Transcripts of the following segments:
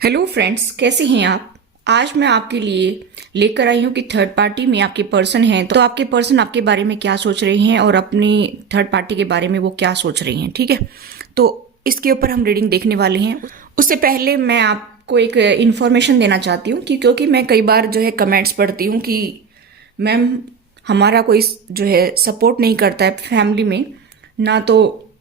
Hello friends, कैसे हैं आप। आज मैं आपके लिए लेकर आई हूँ कि थर्ड पार्टी में आपके पर्सन हैं तो आपके पर्सन आपके बारे में क्या सोच रहे हैं और अपनी थर्ड पार्टी के बारे में वो क्या सोच रही हैं। ठीक है, तो इसके ऊपर हम रीडिंग देखने वाले हैं। उससे पहले मैं आपको एक इन्फॉर्मेशन देना चाहती हूँ कि क्योंकि मैं कई बार जो है कमेंट्स पढ़ती हूँ कि मैम हमारा कोई जो है सपोर्ट नहीं करता है फैमिली में, ना तो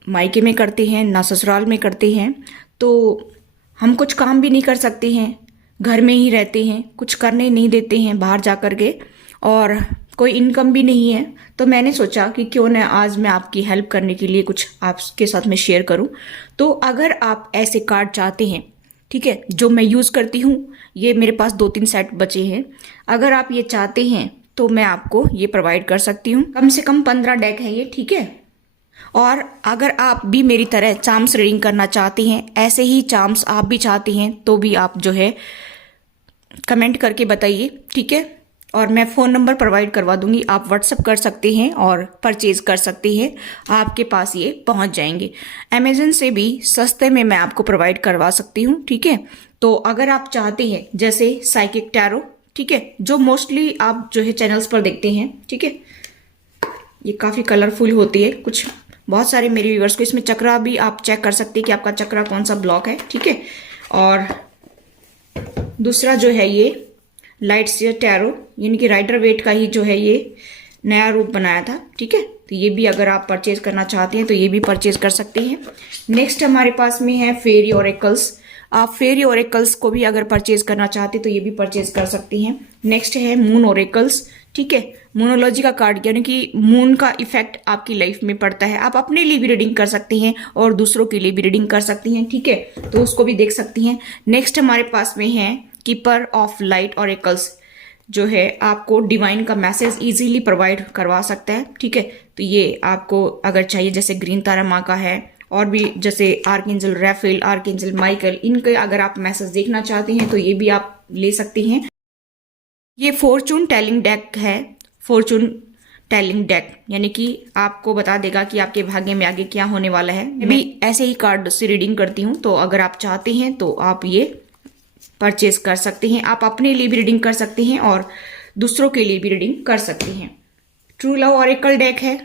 मायके में करते हैं ना ससुराल में करते हैं, तो हम कुछ काम भी नहीं कर सकते हैं, घर में ही रहते हैं, कुछ करने नहीं देते हैं बाहर जा कर के, और कोई इनकम भी नहीं है। तो मैंने सोचा कि क्यों ना आज मैं आपकी हेल्प करने के लिए कुछ आपके साथ में शेयर करूं। तो अगर आप ऐसे कार्ड चाहते हैं, ठीक है, जो मैं यूज़ करती हूँ, ये मेरे पास 2-3 सेट बचे हैं, अगर आप ये चाहते हैं तो मैं आपको ये प्रोवाइड कर सकती हूँ। कम से कम 15 डेक है ये, ठीक है। और अगर आप भी मेरी तरह चार्म्स रीडिंग करना चाहते हैं, ऐसे ही चार्म्स आप भी चाहते हैं, तो भी आप जो है कमेंट करके बताइए, ठीक है। और मैं फ़ोन नंबर प्रोवाइड करवा दूंगी, आप व्हाट्सअप कर सकते हैं और परचेज़ कर सकते हैं, आपके पास ये पहुंच जाएंगे। अमेज़न से भी सस्ते में मैं आपको प्रोवाइड करवा सकती हूँ, ठीक है। तो अगर आप चाहते हैं, जैसे साइकिक टैरो, ठीक है, जो मोस्टली आप जो है चैनल्स पर देखते हैं, ठीक है, ये काफ़ी कलरफुल होती है। कुछ बहुत सारे मेरे व्यूअर्स को इसमें चक्रा भी आप चेक कर सकते हैं कि आपका चक्रा कौन सा ब्लॉक है, ठीक है। और दूसरा जो है ये लाइट सीयर टैरो, यानी कि राइडर वेट का ही जो है ये नया रूप बनाया था, ठीक है। तो ये भी अगर आप परचेज करना चाहते हैं तो ये भी परचेज कर सकते हैं। नेक्स्ट हमारे पास में है फेरी ओरेकल्स। आप फेरी ओरेकल्स को भी अगर परचेज करना चाहते हैं तो ये भी परचेज कर सकती हैं। नेक्स्ट है मून ओरेकल्स, ठीक है, मूनोलॉजी का कार्ड, यानी कि मून का इफेक्ट आपकी लाइफ में पड़ता है। आप अपने लिए भी रीडिंग कर सकती हैं और दूसरों के लिए भी रीडिंग कर सकती हैं, ठीक है, तो उसको भी देख सकती हैं। नेक्स्ट हमारे पास में है कीपर ऑफ लाइट ओरेकल्स, जो है आपको डिवाइन का मैसेज इजीली प्रोवाइड करवा सकता है, ठीक है। तो ये आपको अगर चाहिए, जैसे ग्रीन तारा माँ का है, और भी जैसे आर्कएंजल रैफेल, आर्कएंजल माइकल, इनके अगर आप मैसेज देखना चाहते हैं तो ये भी आप ले सकती हैं। ये फॉर्चून टेलिंग डेक है, फॉर्चून टेलिंग डेक, यानी कि आपको बता देगा कि आपके भाग्य में आगे क्या होने वाला है। मैं भी ऐसे ही कार्ड से रीडिंग करती हूँ, तो अगर आप चाहते हैं तो आप ये परचेज कर सकते हैं। आप अपने लिए भी रीडिंग कर सकते हैं और दूसरों के लिए भी रीडिंग कर सकते हैं। ट्रू लव ऑरेकल डेक है,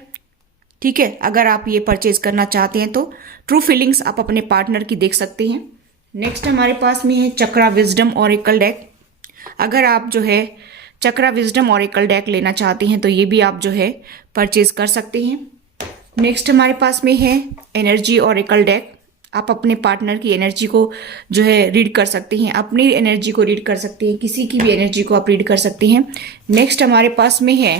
ठीक है, अगर आप ये परचेज करना चाहते हैं तो ट्रू फीलिंग्स आप अपने पार्टनर की देख सकते हैं। नेक्स्ट हमारे पास में है चक्रा विजडम ऑरेकल डेक। अगर आप जो है चक्रा विजडम ऑरेकल डेक लेना चाहते हैं तो ये भी आप जो है परचेज कर सकते हैं। नेक्स्ट हमारे पास में है एनर्जी ऑरेकल डेक। आप अपने पार्टनर की एनर्जी को जो है रीड कर सकते हैं, अपनी एनर्जी को रीड कर सकते हैं, किसी की भी एनर्जी को आप रीड कर सकते हैं। नेक्स्ट हमारे पास में है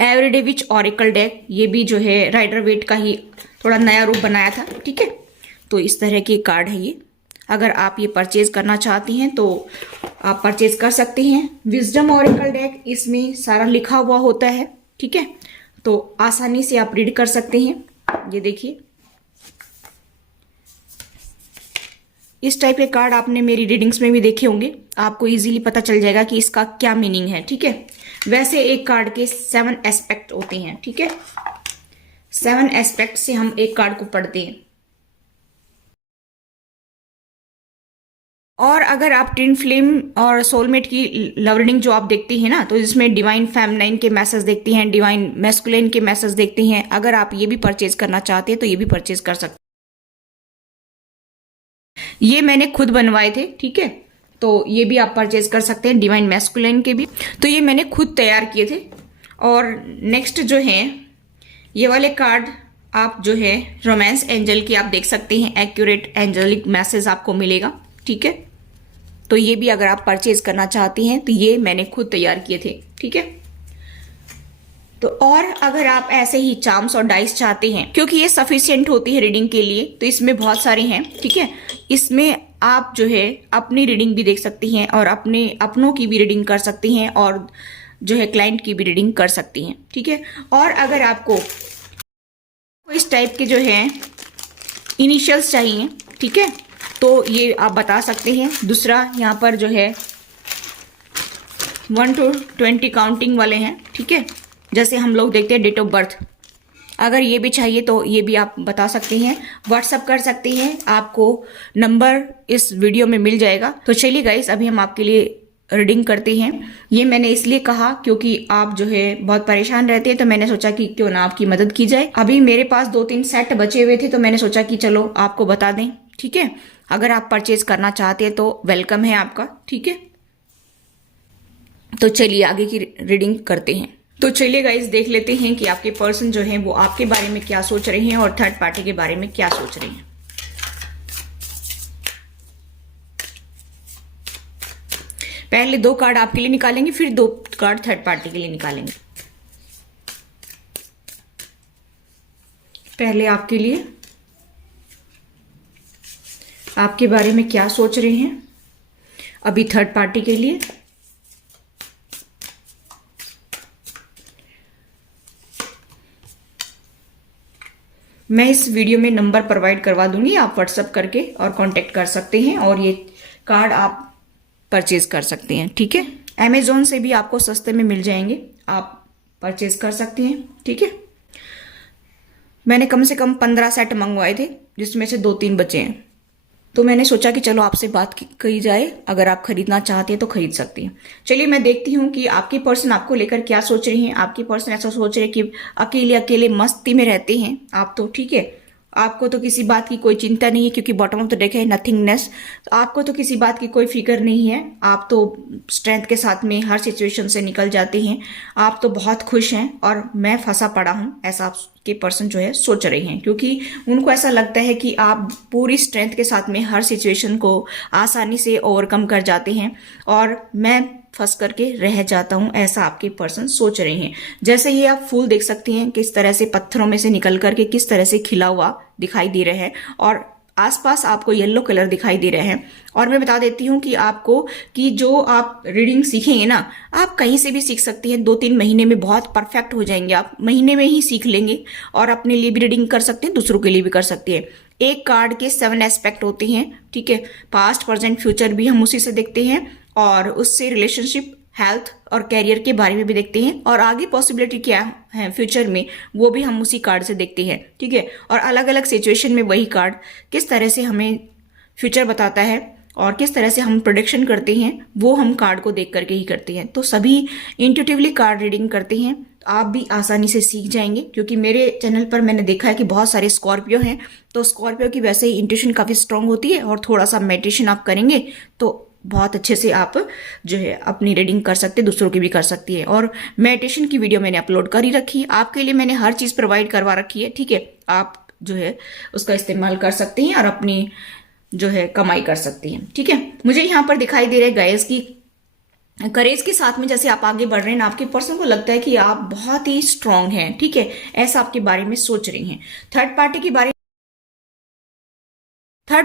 एवरीडे विच ऑरेकल डेक। ये भी जो है राइडर वेट का ही थोड़ा नया रूप बनाया था, ठीक है। तो इस तरह के कार्ड है ये। अगर आप ये परचेज करना चाहती हैं तो आप परचेज कर सकते हैं। विजडम ऑरेकल डेक, इसमें सारा लिखा हुआ होता है, ठीक है, तो आसानी से आप रीड कर सकते हैं। ये देखिए, इस टाइप के कार्ड आपने मेरी रीडिंग्स में भी देखे होंगे, आपको इजीली पता चल जाएगा कि इसका क्या मीनिंग है, ठीक है। वैसे एक कार्ड के 7 एस्पेक्ट होते हैं, ठीक है, 7 एस्पेक्ट से हम एक कार्ड को पढ़ते हैं। और अगर आप ट्विन फ्लेम और सोलमेट की लव रीडिंग जो आप देखती हैं ना, तो इसमें डिवाइन फेमिनाइन के मैसेज देखती हैं, डिवाइन मैस्कुलिन के मैसेज देखती हैं। अगर आप ये भी परचेज करना चाहते हैं तो ये भी परचेज कर सकते हैं। ये मैंने खुद बनवाए थे, ठीक है, तो ये भी आप परचेज कर सकते हैं, डिवाइन मैस्कुलिन के भी। तो ये मैंने खुद तैयार किए थे। और नेक्स्ट जो है ये वाले कार्ड, आप जो है रोमांस एंजल की आप देख सकते हैं, एक्यूरेट एंजलिक मैसेज आपको मिलेगा, ठीक है। तो ये भी अगर आप परचेज करना चाहती हैं तो ये मैंने खुद तैयार किए थे, ठीक है। तो और अगर आप ऐसे ही चार्म्स और डाइस चाहते हैं, क्योंकि ये सफिशिएंट होती है रीडिंग के लिए, तो इसमें बहुत सारे हैं, ठीक है। इसमें आप जो है अपनी रीडिंग भी देख सकती हैं और अपनों की भी रीडिंग कर सकती हैं और जो है क्लाइंट की भी रीडिंग कर सकती हैं, ठीक है। और अगर आपको इस टाइप के जो है इनिशियल्स चाहिए, ठीक है, तो ये आप बता सकते हैं। दूसरा यहाँ पर जो है 1 to 20 काउंटिंग वाले हैं, ठीक है, जैसे हम लोग देखते हैं डेट ऑफ बर्थ, अगर ये भी चाहिए तो ये भी आप बता सकते हैं, व्हाट्सअप कर सकते हैं, आपको नंबर इस वीडियो में मिल जाएगा। तो चलिए गाइस, अभी हम आपके लिए रीडिंग करते हैं। ये मैंने इसलिए कहा क्योंकि आप जो है बहुत परेशान रहते हैं, तो मैंने सोचा कि क्यों ना आपकी मदद की जाए। अभी मेरे पास 2-3 सेट बचे हुए थे, तो मैंने सोचा कि चलो आपको बता दें, ठीक है। अगर आप परचेज करना चाहते हैं तो वेलकम है आपका, ठीक है। तो चलिए आगे की रीडिंग करते हैं। तो चलिए गाइस, देख लेते हैं कि आपके पर्सन जो हैं वो आपके बारे में क्या सोच रहे हैं और थर्ड पार्टी के बारे में क्या सोच रहे हैं। पहले 2 कार्ड आपके लिए निकालेंगे, फिर 2 कार्ड थर्ड पार्टी के लिए निकालेंगे। पहले आपके लिए, आपके बारे में क्या सोच रहे हैं। अभी थर्ड पार्टी के लिए, मैं इस वीडियो में नंबर प्रोवाइड करवा दूंगी, आप व्हाट्सएप करके और कांटेक्ट कर सकते हैं और ये कार्ड आप परचेज कर सकते हैं, ठीक है। अमेजोन से भी आपको सस्ते में मिल जाएंगे, आप परचेज कर सकते हैं, ठीक है। मैंने कम से कम 15 सेट मंगवाए थे, जिसमें से 2-3 बचे हैं। तो मैंने सोचा कि चलो आपसे बात की जाए, अगर आप खरीदना चाहते हैं तो खरीद सकते हैं। चलिए मैं देखती हूँ कि आपके पर्सन आपको लेकर क्या सोच रहे हैं। आपके पर्सन ऐसा सोच रहे हैं कि अकेले अकेले मस्ती में रहते हैं आप, तो ठीक है। आपको तो किसी बात की कोई चिंता नहीं है, क्योंकि बॉटम ऑफ द डेक है नथिंगनेस। आपको तो किसी बात की कोई फिक्र नहीं है, आप तो स्ट्रेंथ के साथ में हर सिचुएशन से निकल जाते हैं। आप तो बहुत खुश हैं और मैं फंसा पड़ा हूं, ऐसा आपके पर्सन जो है सोच रहे हैं, क्योंकि उनको ऐसा लगता है कि आप पूरी स्ट्रेंथ के साथ में हर सिचुएशन को आसानी से ओवरकम कर जाते हैं और मैं फंस करके रह जाता हूं, ऐसा आपके पर्सन सोच रहे हैं। जैसे ही आप फूल देख सकती हैं, किस तरह से पत्थरों में से निकल करके किस तरह से खिला हुआ दिखाई दे रहे हैं और आसपास आपको येलो कलर दिखाई दे रहे हैं। और मैं बता देती हूँ कि आपको कि जो आप रीडिंग सीखेंगे ना, आप कहीं से भी सीख सकती हैं। 2-3 महीने में बहुत परफेक्ट हो जाएंगे, आप महीने में ही सीख लेंगे और अपने लिए भी रीडिंग कर सकते हैं, दूसरों के लिए भी कर सकते हैं। एक कार्ड के 7 एस्पेक्ट होते हैं, ठीक है। पास्ट, प्रेजेंट, फ्यूचर भी हम उसी से देखते हैं और उससे रिलेशनशिप, हेल्थ और कैरियर के बारे में भी देखते हैं और आगे पॉसिबिलिटी क्या है फ्यूचर में, वो भी हम उसी कार्ड से देखते हैं, ठीक है। और अलग अलग सिचुएशन में वही कार्ड किस तरह से हमें फ्यूचर बताता है और किस तरह से हम प्रोडिक्शन करते हैं, वो हम कार्ड को देख करके ही करते हैं। तो सभी इंट्यूटिवली कार्ड रीडिंग करते हैं, तो आप भी आसानी से सीख जाएंगे। क्योंकि मेरे चैनल पर मैंने देखा है कि बहुत सारे स्कॉर्पियो हैं, तो स्कॉर्पियो की वैसे ही इंट्यूशन काफ़ी स्ट्रांग होती है और थोड़ा सा मेडिटेशन आप करेंगे तो बहुत अच्छे से आप जो है अपनी रीडिंग कर सकते हैं, दूसरों की भी कर सकती है। और मेडिटेशन की वीडियो मैंने अपलोड कर ही रखी है, आपके लिए मैंने हर चीज़ प्रोवाइड करवा रखी है, ठीक है। आप जो है उसका इस्तेमाल कर सकते हैं और अपनी जो है कमाई कर सकती हैं, ठीक है। मुझे यहाँ पर दिखाई दे रहे गैस की करेज के साथ में जैसे आप आगे बढ़ रहे हैं ना, आपके पर्सन को लगता है कि आप बहुत ही स्ट्रांग हैं, ठीक है, ऐसा आपके बारे में सोच रही हैं। थर्ड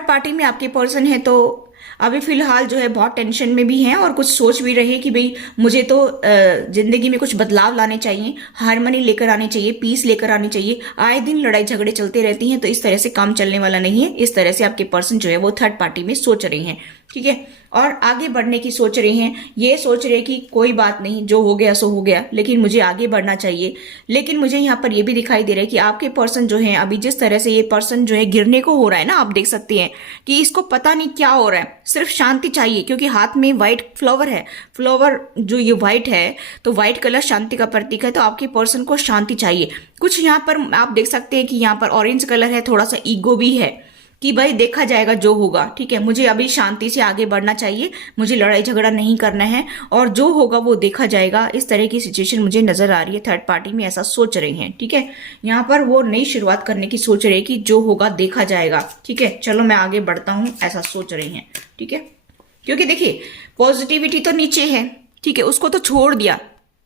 पार्टी में आपके पर्सन है, तो अभी फिलहाल जो है बहुत टेंशन में भी हैं और कुछ सोच भी रहे कि भाई मुझे तो जिंदगी में कुछ बदलाव लाने चाहिए, हारमनी लेकर आनी चाहिए, पीस लेकर आनी चाहिए। आए दिन लड़ाई झगड़े चलते रहती हैं, तो इस तरह से काम चलने वाला नहीं है। इस तरह से आपके पर्सन जो है वो थर्ड पार्टी में सोच रहे हैं, ठीक है। और आगे बढ़ने की सोच रहे हैं, ये सोच रहे हैं कि कोई बात नहीं, जो हो गया सो हो गया, लेकिन मुझे आगे बढ़ना चाहिए। लेकिन मुझे यहाँ पर ये भी दिखाई दे रहा है कि आपके पर्सन जो है अभी जिस तरह से ये पर्सन जो है गिरने को हो रहा है ना, आप देख सकते हैं कि इसको पता नहीं क्या हो रहा है, सिर्फ शांति चाहिए। क्योंकि हाथ में व्हाइट फ्लावर है, फ्लावर जो ये व्हाइट है, तो व्हाइट कलर शांति का प्रतीक है, तो आपके पर्सन को शांति चाहिए। कुछ यहाँ पर आप देख सकते हैं कि यहाँ पर ऑरेंज कलर है, थोड़ा सा ईगो भी है कि भाई देखा जाएगा जो होगा, ठीक है। मुझे अभी शांति से आगे बढ़ना चाहिए, मुझे लड़ाई झगड़ा नहीं करना है और जो होगा वो देखा जाएगा। इस तरह की सिचुएशन मुझे नजर आ रही है, थर्ड पार्टी में ऐसा सोच रहे हैं, ठीक है। यहाँ पर वो नई शुरुआत करने की सोच रहे हैं कि जो होगा देखा जाएगा, ठीक है, चलो मैं आगे बढ़ता हूँ, ऐसा सोच रहे हैं, ठीक है। क्योंकि देखिए पॉजिटिविटी तो नीचे है, ठीक है, उसको तो छोड़ दिया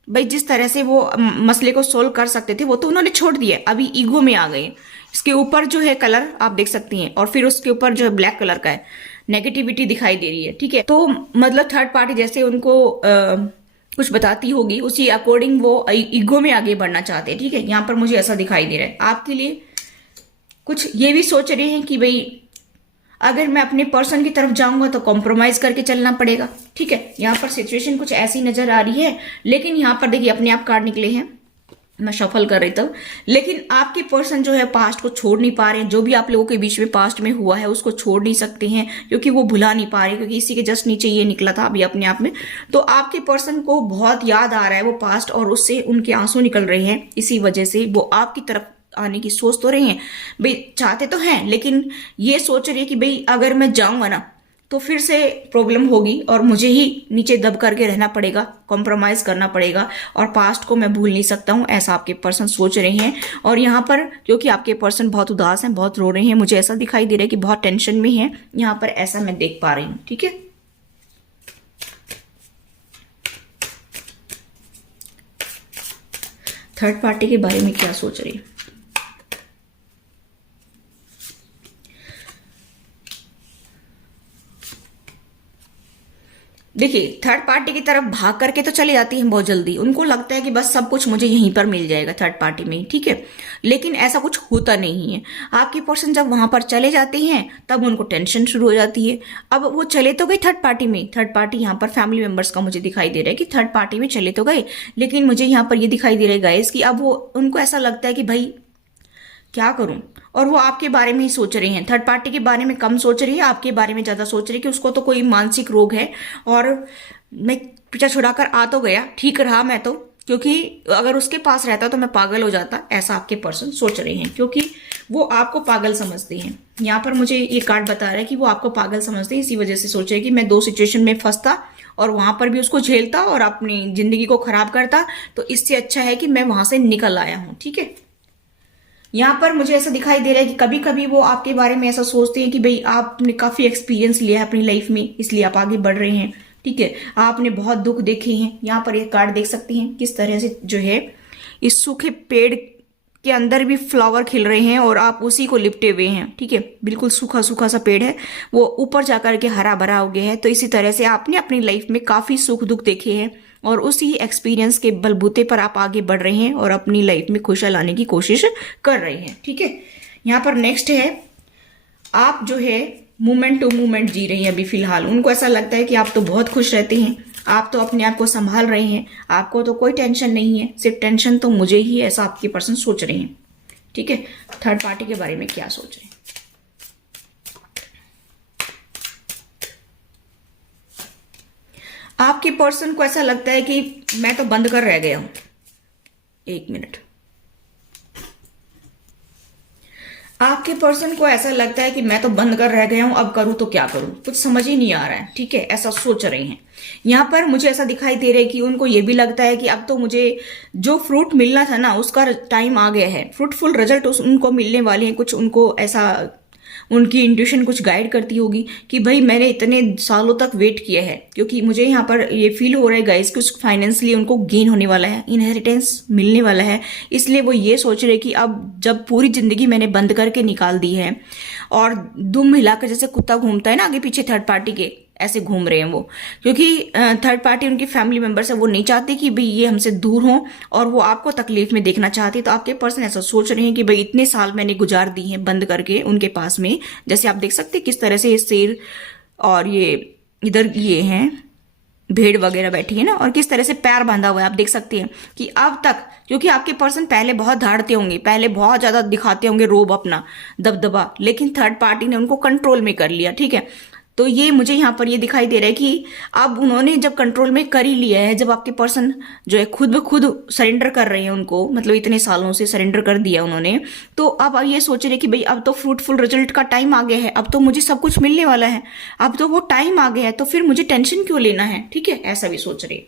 भाई। जिस तरह से वो मसले को सोल्व कर सकते थे वो तो उन्होंने छोड़ दिया, अभी ईगो में आ गए। इसके ऊपर जो है कलर आप देख सकती हैं और फिर उसके ऊपर जो है ब्लैक कलर का है, नेगेटिविटी दिखाई दे रही है, ठीक है। तो मतलब थर्ड पार्टी जैसे उनको कुछ बताती होगी, उसी अकॉर्डिंग वो ईगो में आगे बढ़ना चाहते हैं, ठीक है। यहाँ पर मुझे ऐसा दिखाई दे रहा है। आपके लिए कुछ ये भी सोच रहे हैं कि भाई अगर मैं अपने पर्सन की तरफ जाऊंगा तो कॉम्प्रोमाइज करके चलना पड़ेगा, ठीक है। यहाँ पर सिचुएशन कुछ ऐसी नजर आ रही है। लेकिन यहाँ पर देखिए अपने आप कार्ड निकले हैं, मैं सफल कर रही तब। लेकिन आपके पर्सन जो है पास्ट को छोड़ नहीं पा रहे हैं। जो भी आप लोगों के बीच में पास्ट में हुआ है उसको छोड़ नहीं सकते हैं, क्योंकि वो भुला नहीं पा रहे, क्योंकि इसी के जस्ट नीचे ये निकला था अभी अपने आप में। तो आपके पर्सन को बहुत याद आ रहा है वो पास्ट, और उससे उनके आंसू निकल रहे हैं। इसी वजह से वो आपकी तरफ आने की सोच तो रहे हैं भाई, चाहते तो हैं, लेकिन ये सोच रही है कि भाई अगर मैं जाऊंगा ना तो फिर से प्रॉब्लम होगी और मुझे ही नीचे दब करके रहना पड़ेगा, कॉम्प्रोमाइज करना पड़ेगा, और पास्ट को मैं भूल नहीं सकता हूं, ऐसा आपके पर्सन सोच रहे हैं। और यहाँ पर क्योंकि आपके पर्सन बहुत उदास हैं, बहुत रो रहे हैं, मुझे ऐसा दिखाई दे रहा है कि बहुत टेंशन में हैं यहाँ पर, ऐसा मैं देख पा रही हूँ। ठीक है, थर्ड पार्टी के बारे में क्या सोच रही है? देखिए, थर्ड पार्टी की तरफ भाग करके तो चले जाती हैं बहुत जल्दी। उनको लगता है कि बस सब कुछ मुझे यहीं पर मिल जाएगा थर्ड पार्टी में ही, ठीक है। लेकिन ऐसा कुछ होता नहीं है। आपके पर्सन जब वहां पर चले जाते हैं तब उनको टेंशन शुरू हो जाती है। अब वो चले तो गए थर्ड पार्टी में, थर्ड पार्टी यहाँ पर फैमिली मेंबर्स का मुझे दिखाई दे रहा है कि थर्ड पार्टी में चले तो गए, लेकिन मुझे यहाँ पर ये दिखाई दे रहा है गाइस कि अब वो उनको ऐसा लगता है कि भाई क्या करूं, और वो आपके बारे में ही सोच रहे हैं। थर्ड पार्टी के बारे में कम सोच रही है, आपके बारे में ज्यादा सोच रही है कि उसको तो कोई मानसिक रोग है और मैं पीछा छुड़ाकर आ तो गया, ठीक रहा मैं तो, क्योंकि अगर उसके पास रहता तो मैं पागल हो जाता, ऐसा आपके पर्सन सोच रहे हैं, क्योंकि वो आपको पागल समझते हैं। यहाँ पर मुझे ये कार्ड बता रहा है कि वो आपको पागल समझते हैं, इसी वजह से सोच रहे हैं कि मैं दो सिचुएशन में फंसता और वहां पर भी उसको झेलता और अपनी जिंदगी को खराब करता, तो इससे अच्छा है कि मैं वहां से निकल आया हूं। ठीक है, यहाँ पर मुझे ऐसा दिखाई दे रहा है कि कभी कभी वो आपके बारे में ऐसा सोचते हैं कि भाई आपने काफी एक्सपीरियंस लिया है अपनी लाइफ में, इसलिए आप आगे बढ़ रहे हैं। ठीक है, आपने बहुत दुख देखे हैं। यहाँ पर एक कार्ड देख सकते हैं किस तरह से जो है इस सूखे पेड़ के अंदर भी फ्लावर खिल रहे हैं और आप उसी को लिपटे हुए हैं। ठीक है, बिल्कुल सूखा सूखा सा पेड़ है, वो ऊपर जाकर के हरा भरा हो गया है। तो इसी तरह से आपने अपनी लाइफ में काफी सुख दुख देखे हैं और उसी एक्सपीरियंस के बलबूते पर आप आगे बढ़ रहे हैं और अपनी लाइफ में खुशहाल लाने की कोशिश कर रहे हैं। ठीक है, यहाँ पर नेक्स्ट है, आप जो है मोमेंट टू मोमेंट जी रही हैं अभी फिलहाल। उनको ऐसा लगता है कि आप तो बहुत खुश रहते हैं, आप तो अपने आप को संभाल रहे हैं, आपको तो कोई टेंशन नहीं है, सिर्फ टेंशन तो मुझे ही, ऐसा आपके पर्सन सोच रहे हैं। ठीक है, थर्ड पार्टी के बारे में क्या सोच रहे हैं? आपके पर्सन को ऐसा लगता है कि मैं तो बंद कर रह गया हूं। एक मिनट, आपके पर्सन को ऐसा लगता है कि मैं तो बंद कर रह गया हूं, अब करूं तो क्या करूं, कुछ समझ ही नहीं आ रहा है। ठीक है, ऐसा सोच रहे हैं। यहाँ पर मुझे ऐसा दिखाई दे रहा है कि उनको ये भी लगता है कि अब तो मुझे जो फ्रूट मिलना था ना उसका टाइम आ गया है, फ्रूटफुल रिजल्ट उनको मिलने वाले हैं। कुछ उनको ऐसा, उनकी इंट्यूशन कुछ गाइड करती होगी कि भाई मैंने इतने सालों तक वेट किया है, क्योंकि मुझे यहाँ पर ये फील हो रहा है गाइस कि कुछ फाइनेंशियली उनको गेन होने वाला है, इनहेरिटेंस मिलने वाला है। इसलिए वो ये सोच रहे कि अब जब पूरी जिंदगी मैंने बंद करके निकाल दी है और दुम हिलाकर जैसे कुत्ता घूमता है ना आगे पीछे थर्ड पार्टी के, ऐसे घूम रहे हैं वो, क्योंकि थर्ड पार्टी उनकी फैमिली मेंबर्स है, वो नहीं चाहते कि भाई ये हमसे दूर हों और वो आपको तकलीफ में देखना चाहते। तो आपके पर्सन ऐसा सोच रहे हैं कि भाई इतने साल मैंने गुजार दी हैं बंद करके उनके पास में। जैसे आप देख सकते हैं किस तरह से ये शेर और ये इधर ये हैं भेड़ वगैरह बैठी है ना, और किस तरह से पैर बांधा हुआ है। आप देख सकते हैं कि अब तक, क्योंकि आपके पर्सन पहले बहुत धाड़ते होंगे, पहले बहुत ज्यादा दिखाते होंगे रोब अपना दबदबा, लेकिन थर्ड पार्टी ने उनको कंट्रोल में कर लिया। ठीक है, तो ये मुझे यहाँ पर ये दिखाई दे रहा है कि अब उन्होंने जब कंट्रोल में कर ही लिया है, जब आपके पर्सन जो है खुद ब खुद सरेंडर कर रहे हैं उनको, मतलब इतने सालों से सरेंडर कर दिया उन्होंने, तो अब ये सोच रहे कि भाई अब तो फ्रूटफुल रिजल्ट का टाइम आ गया है, अब तो मुझे सब कुछ मिलने वाला है, अब तो वो टाइम आ गया है, तो फिर मुझे टेंशन क्यों लेना है। ठीक है, ऐसा भी सोच रहे।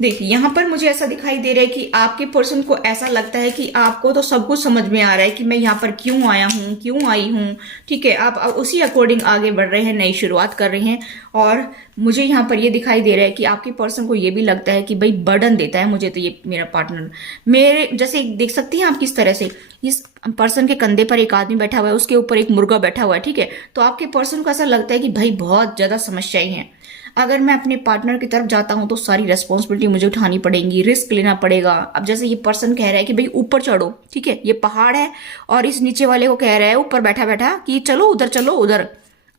देखिए, यहाँ पर मुझे ऐसा दिखाई दे रहा है कि आपके पर्सन को ऐसा लगता है कि आपको तो सब कुछ समझ में आ रहा है कि मैं यहाँ पर क्यों आया हूँ, क्यों आई हूँ। ठीक है, आप उसी अकॉर्डिंग आगे बढ़ रहे हैं, नई शुरुआत कर रहे हैं। और मुझे यहाँ पर ये दिखाई दे रहा है कि आपके पर्सन को ये भी लगता है कि भाई बर्डन देता है मुझे, तो ये मेरा पार्टनर मेरे जैसे देख सकती हैं आप किस तरह से इस पर्सन के कंधे पर एक आदमी बैठा हुआ है, उसके ऊपर एक मुर्गा बैठा हुआ है। ठीक है, तो आपके पर्सन को ऐसा लगता है कि भाई बहुत ज्यादा समस्याएं हैं, अगर मैं अपने पार्टनर की तरफ जाता हूं तो सारी रेस्पॉन्सिबिलिटी मुझे उठानी पड़ेगी, रिस्क लेना पड़ेगा। अब जैसे ये पर्सन कह रहा है कि भाई ऊपर चढ़ो, ठीक है, ये पहाड़ है और इस नीचे वाले को कह रहा है ऊपर बैठा बैठा कि चलो उधर चलो उधर,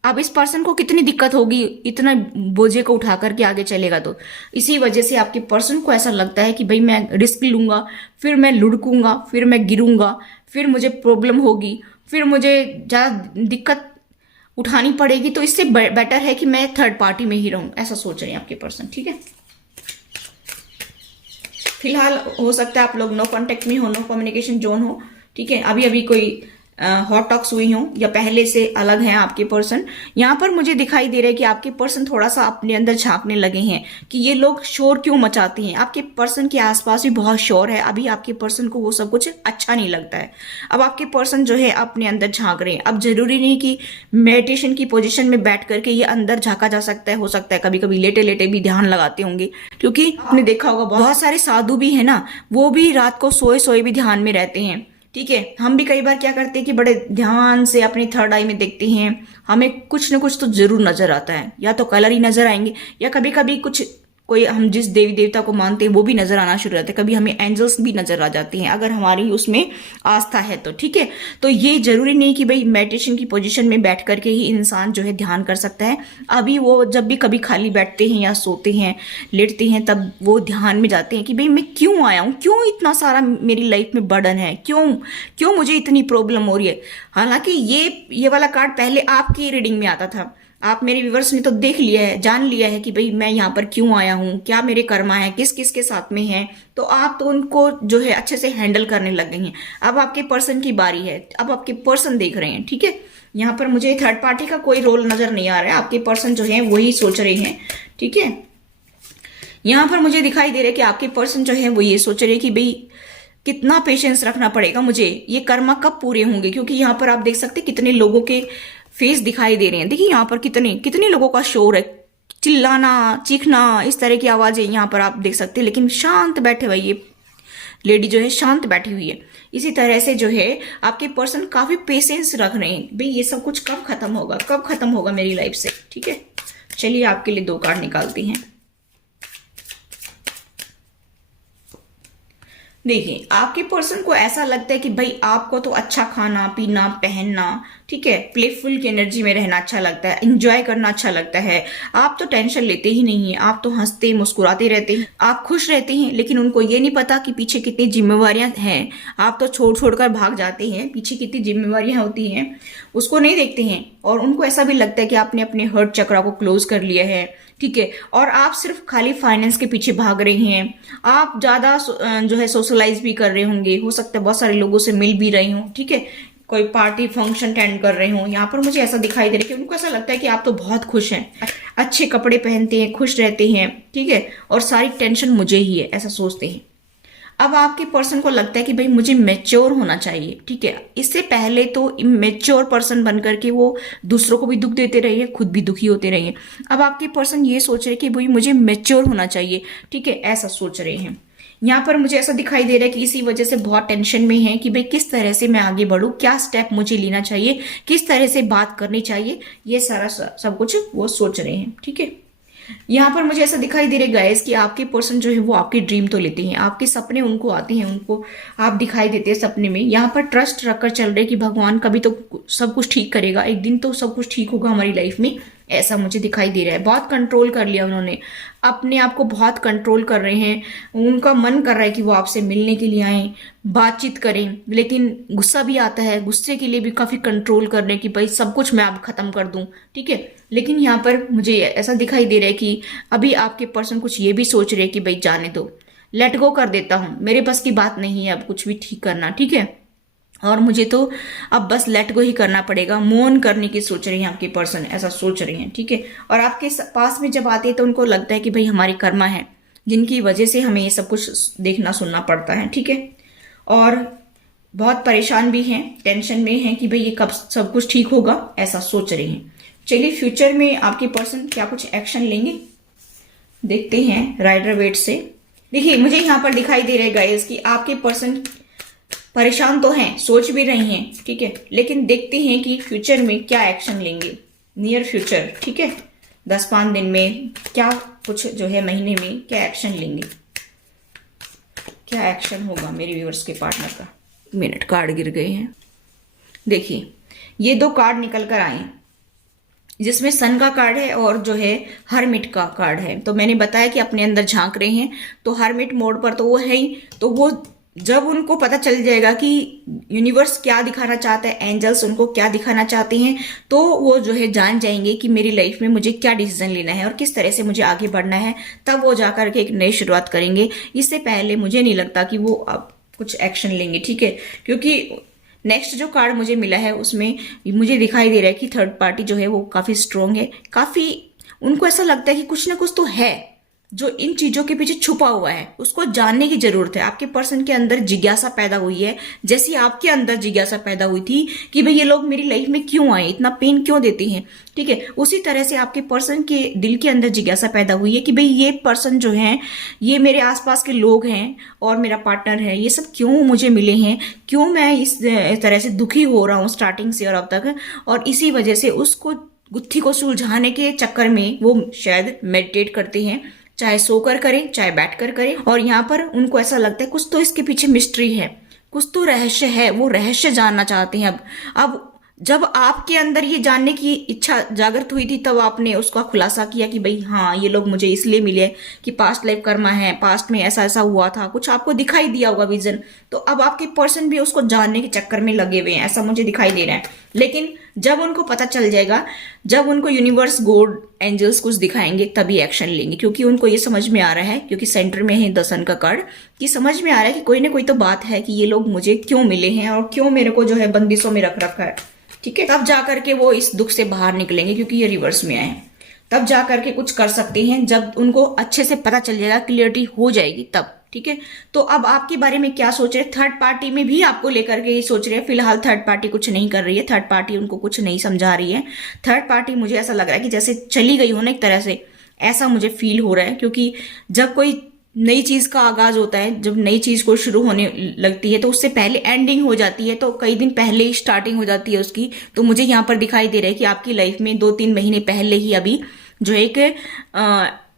अब इस पर्सन को कितनी दिक्कत होगी इतना बोझे को उठा करके आगे चलेगा। तो इसी वजह से आपके पर्सन को ऐसा लगता है कि भाई मैं रिस्क लूंगा, फिर मैं लुढ़कूंगा, फिर मैं गिरूंगा, फिर मुझे प्रॉब्लम होगी, फिर मुझे ज़्यादा दिक्कत उठानी पड़ेगी, तो इससे बेटर है कि मैं थर्ड पार्टी में ही रहूं, ऐसा सोच रहे हैं आपके पर्सन। ठीक है, फिलहाल हो सकता है आप लोग नो कांटेक्ट में हो, नो कम्युनिकेशन जोन हो। ठीक है, अभी अभी कोई हॉट टॉक्स हुई हो या पहले से अलग हैं आपके पर्सन। यहाँ पर मुझे दिखाई दे रहा है कि आपके पर्सन थोड़ा सा अपने अंदर झांकने लगे हैं कि ये लोग शोर क्यों मचाते हैं। आपके पर्सन के आसपास भी बहुत शोर है, अभी आपके पर्सन को वो सब कुछ अच्छा नहीं लगता है। अब आपके पर्सन जो है अपने अंदर झांक रहे हैं। अब जरूरी नहीं कि मेडिटेशन की पोजिशन में बैठ करके ये अंदर झांका जा सकता है, हो सकता है कभी कभी लेटे लेटे भी ध्यान लगाते होंगे, क्योंकि आपने देखा होगा बहुत सारे साधु भी है ना, वो भी रात को सोए सोए भी ध्यान में रहते हैं। ठीक है, हम भी कई बार क्या करते हैं कि बड़े ध्यान से अपनी थर्ड आई में देखते हैं, हमें कुछ न कुछ तो जरूर नजर आता है, या तो कलर ही नजर आएंगे, या कभी कभी कुछ कोई हम जिस देवी देवता को मानते हैं वो भी नजर आना शुरू रहते हैं, कभी हमें एंजल्स भी नजर आ जाते हैं अगर हमारी उसमें आस्था है तो। ठीक है, तो ये जरूरी नहीं कि भाई मेडिटेशन की पोजीशन में बैठ करके ही इंसान जो है ध्यान कर सकता है। अभी वो जब भी कभी खाली बैठते हैं या सोते हैं, लेटते हैं, तब वो ध्यान में जाते हैं कि भाई मैं क्यों आया हूँ, क्यों इतना सारा मेरी लाइफ में बर्डन है, क्यों क्यों मुझे इतनी प्रॉब्लम हो रही है। हालांकि ये वाला कार्ड पहले आपकी रीडिंग में आता था, आप मेरे व्यूवर्स ने तो देख लिया है, जान लिया है कि भाई मैं यहाँ पर क्यों आया हूँ, क्या मेरे कर्मा है, किस किस के साथ में है, तो आप तो उनको जो है अच्छे से हैंडल करने लग गई हैं। अब आपके पर्सन की बारी है, अब आपके पर्सन देख रहे हैं। ठीक है, यहाँ पर मुझे थर्ड पार्टी का कोई रोल नजर नहीं आ रहा है, आपके पर्सन जो है वही सोच रहे हैं। ठीक है, यहाँ पर मुझे दिखाई दे रहा है कि आपके पर्सन जो है वो ये सोच रहे हैं कि भाई कितना पेशेंस रखना पड़ेगा मुझे, ये कर्मा कब पूरे होंगे, क्योंकि यहाँ पर आप देख सकते कितने लोगों के फेस दिखाई दे रहे हैं। देखिए यहाँ पर कितने कितने लोगों का शोर है, चिल्लाना, चीखना, इस तरह की आवाजें यहाँ पर आप देख सकते हैं, लेकिन शांत बैठे हुए ये लेडी जो है शांत बैठी हुई है। इसी तरह से जो है आपके पर्सन काफी पेशेंस रख रहे हैं, भाई ये सब कुछ कब खत्म होगा, कब खत्म होगा मेरी लाइफ से। ठीक है, चलिए आपके लिए 2 कार्ड निकालती हैं। देखिए आपके पर्सन को ऐसा लगता है कि भाई आपको तो अच्छा खाना पीना पहनना, ठीक है, प्लेफुल की एनर्जी में रहना अच्छा लगता है, एंजॉय करना अच्छा लगता है। आप तो टेंशन लेते ही नहीं है, आप तो हंसते मुस्कुराते रहते हैं, आप खुश रहते हैं, लेकिन उनको ये नहीं पता कि पीछे कितनी जिम्मेवारियां हैं। आप तो छोड़ छोड़ कर भाग जाते हैं, पीछे कितनी जिम्मेवारियां होती हैं उसको नहीं देखते हैं, और उनको ऐसा भी लगता है कि आपने अपने हर्ट चक्रा को क्लोज कर लिया है। ठीक है, और आप सिर्फ खाली फाइनेंस के पीछे भाग रहे हैं। आप ज्यादा जो है सोशलाइज भी कर रहे होंगे, हो सकता है बहुत सारे लोगों से मिल भी रहे हो। ठीक है, कोई पार्टी फंक्शन अटेंड कर रहे हो, यहाँ पर मुझे ऐसा दिखाई दे रहा है कि उनको ऐसा लगता है कि आप तो बहुत खुश हैं, अच्छे कपड़े पहनते हैं, खुश रहते हैं। ठीक है, और सारी टेंशन मुझे ही है, ऐसा सोचते हैं। अब आपके पर्सन को लगता है कि भाई मुझे मैच्योर होना चाहिए। ठीक है, इससे पहले तो मैच्योर पर्सन बन करके वो दूसरों को भी दुख देते रहिए, खुद भी दुखी होते रहिए। अब आपके पर्सन ये सोच रहे कि भाई मुझे मैच्योर होना चाहिए। ठीक है, ऐसा सोच रहे हैं। यहाँ पर मुझे ऐसा दिखाई दे रहा है कि इसी वजह से बहुत टेंशन में है कि भाई किस तरह से मैं आगे बढ़ूं, क्या स्टेप मुझे लेना चाहिए, किस तरह से बात करनी चाहिए, ये सारा सब कुछ वो सोच रहे हैं। ठीक है, यहाँ पर मुझे ऐसा दिखाई दे रहा है गाइस कि आपके पर्सन जो है वो आपके ड्रीम तो लेते हैं, आपके सपने उनको आते हैं, उनको आप दिखाई देते हैं सपने में। यहाँ पर ट्रस्ट रखकर चल रहे कि भगवान कभी तो सब कुछ ठीक करेगा, एक दिन तो सब कुछ ठीक होगा हमारी लाइफ में, ऐसा मुझे दिखाई दे रहा है। बहुत कंट्रोल कर लिया उन्होंने, अपने आप को बहुत कंट्रोल कर रहे हैं। उनका मन कर रहा है कि वो आपसे मिलने के लिए आए, बातचीत करें, लेकिन गुस्सा भी आता है, गुस्से के लिए भी काफी कंट्रोल कर रहे हैं कि भाई सब कुछ मैं अब खत्म कर दूं। ठीक है, लेकिन यहाँ पर मुझे ऐसा दिखाई दे रहा है कि अभी आपके पर्सन कुछ ये भी सोच रहे हैं कि भाई जाने दो, लेट गो कर देता हूँ, मेरे बस की बात नहीं है अब कुछ भी ठीक करना। ठीक है, और मुझे तो अब बस लेट गो ही करना पड़ेगा, मौन करने की सोच रही हैं आपके पर्सन, ऐसा सोच रहे हैं। ठीक है, और आपके पास में जब आते हैं तो उनको लगता है कि भाई हमारी कर्मा है जिनकी वजह से हमें ये सब कुछ देखना सुनना पड़ता है। ठीक है, और बहुत परेशान भी हैं, टेंशन में हैं कि भाई ये कब सब कुछ ठीक होगा, ऐसा सोच रहे हैं। चलिए फ्यूचर में आपके पर्सन क्या कुछ एक्शन लेंगे देखते हैं राइडर वेट से। देखिए मुझे यहाँ पर दिखाई दे रहा है गाइस कि आपके पर्सन परेशान तो हैं, सोच भी रही हैं। ठीक है, लेकिन देखते हैं कि फ्यूचर में क्या एक्शन लेंगे, नियर फ्यूचर। ठीक है, 10-5 दिन में क्या कुछ जो है, महीने में क्या एक्शन लेंगे, क्या एक्शन होगा मेरे व्यूअर्स के पार्टनर का। मिनट, कार्ड गिर गए हैं। देखिए ये 2 कार्ड निकल कर आए, जिसमें सन का कार्ड है और जो है हरमिट का कार्ड है। तो मैंने बताया कि अपने अंदर झांक रहे हैं, तो हरमिट मोड पर तो वो है ही। तो वो जब उनको पता चल जाएगा कि यूनिवर्स क्या दिखाना चाहता है, एंजल्स उनको क्या दिखाना चाहते हैं, तो वो जो है जान जाएंगे कि मेरी लाइफ में मुझे क्या डिसीजन लेना है और किस तरह से मुझे आगे बढ़ना है। तब वो जाकर के एक नई शुरुआत करेंगे। इससे पहले मुझे नहीं लगता कि वो अब कुछ एक्शन लेंगे, ठीक है। क्योंकि नेक्स्ट जो कार्ड मुझे मिला है उसमें मुझे दिखाई दे रहा है कि थर्ड पार्टी जो है वो काफी स्ट्रोंग है, काफी उनको ऐसा लगता है कि कुछ ना कुछ तो है जो इन चीजों के पीछे छुपा हुआ है, उसको जानने की जरूरत है। आपके पर्सन के अंदर जिज्ञासा पैदा हुई है, जैसी आपके अंदर जिज्ञासा पैदा हुई थी कि भाई ये लोग मेरी लाइफ में क्यों आए, इतना पेन क्यों देते हैं, ठीक है। उसी तरह से आपके पर्सन के दिल के अंदर जिज्ञासा पैदा हुई है कि भाई ये पर्सन जो है, ये मेरे आसपास के लोग हैं और मेरा पार्टनर है, ये सब क्यों मुझे मिले हैं, क्यों मैं इस तरह से दुखी हो रहा हूँ स्टार्टिंग से और अब तक। और इसी वजह से उसको गुत्थी को सुलझाने के चक्कर में वो शायद मेडिटेट करते हैं, चाहे सोकर करें चाहे बैठकर करें। और यहाँ पर उनको ऐसा लगता है कुछ तो इसके पीछे मिस्ट्री है, कुछ तो रहस्य है, वो रहस्य जानना चाहते हैं। अब जब आपके अंदर ये जानने की इच्छा जागृत हुई थी तब आपने उसका खुलासा किया कि भाई हाँ ये लोग मुझे इसलिए मिले कि पास्ट लाइफ कर्मा है, पास्ट में ऐसा ऐसा हुआ था, कुछ आपको दिखाई दिया होगा विजन। तो अब आपके पर्सन भी उसको जानने के चक्कर में लगे हुए हैं, ऐसा मुझे दिखाई दे रहा है। लेकिन जब उनको पता चल जाएगा, जब उनको यूनिवर्स गॉड एंजल्स कुछ दिखाएंगे तभी एक्शन लेंगे, क्योंकि उनको ये समझ में आ रहा है, क्योंकि सेंटर में है द सन का कार्ड, कि समझ में आ रहा है कि कोई ना कोई तो बात है कि ये लोग मुझे क्यों मिले हैं और क्यों मेरे को जो है बंदिशों में रख रखा है, ठीक है। तब जाकर के वो इस दुख से बाहर निकलेंगे, क्योंकि ये रिवर्स में आए हैं। तब जाकर के कुछ कर सकते हैं जब उनको अच्छे से पता चल जाएगा, क्लियरिटी हो जाएगी तब, ठीक है। तो अब आपके बारे में क्या सोच रहे हैं, थर्ड पार्टी में भी आपको लेकर के ही सोच रहे हैं। फिलहाल थर्ड पार्टी कुछ नहीं कर रही है, थर्ड पार्टी उनको कुछ नहीं समझा रही है। थर्ड पार्टी मुझे ऐसा लग रहा है कि जैसे चली गई हो ना एक तरह से, ऐसा मुझे फील हो रहा है। क्योंकि जब कोई नई चीज का आगाज होता है, जब नई चीज को शुरू होने लगती है तो उससे पहले एंडिंग हो जाती है, तो कई दिन पहले ही स्टार्टिंग हो जाती है उसकी। तो मुझे यहाँ पर दिखाई दे रहा है कि आपकी लाइफ में 2-3 महीने पहले ही अभी जो एक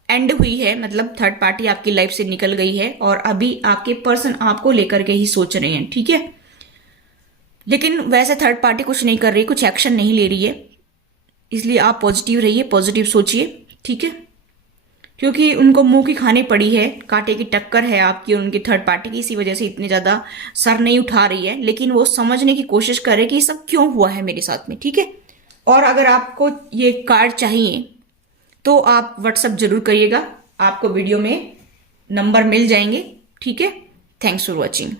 एंड हुई है, मतलब थर्ड पार्टी आपकी लाइफ से निकल गई है और अभी आपके पर्सन आपको लेकर के ही सोच रहे हैं, ठीक है। लेकिन वैसे थर्ड पार्टी कुछ नहीं कर रही, कुछ एक्शन नहीं ले रही है, इसलिए आप पॉजिटिव रहिए, पॉजिटिव सोचिए, ठीक है। क्योंकि उनको मुंह की खानी पड़ी है, कांटे की टक्कर है आपकी और उनकी थर्ड पार्टी की, इसी वजह से इतनी ज्यादा सर नहीं उठा रही है। लेकिन वो समझने की कोशिश करे कि ये सब क्यों हुआ है मेरे साथ में, ठीक है। और अगर आपको ये कार्ड चाहिए तो आप व्हाट्सअप जरूर करिएगा, आपको वीडियो में नंबर मिल जाएंगे, ठीक है। Thanks for watching.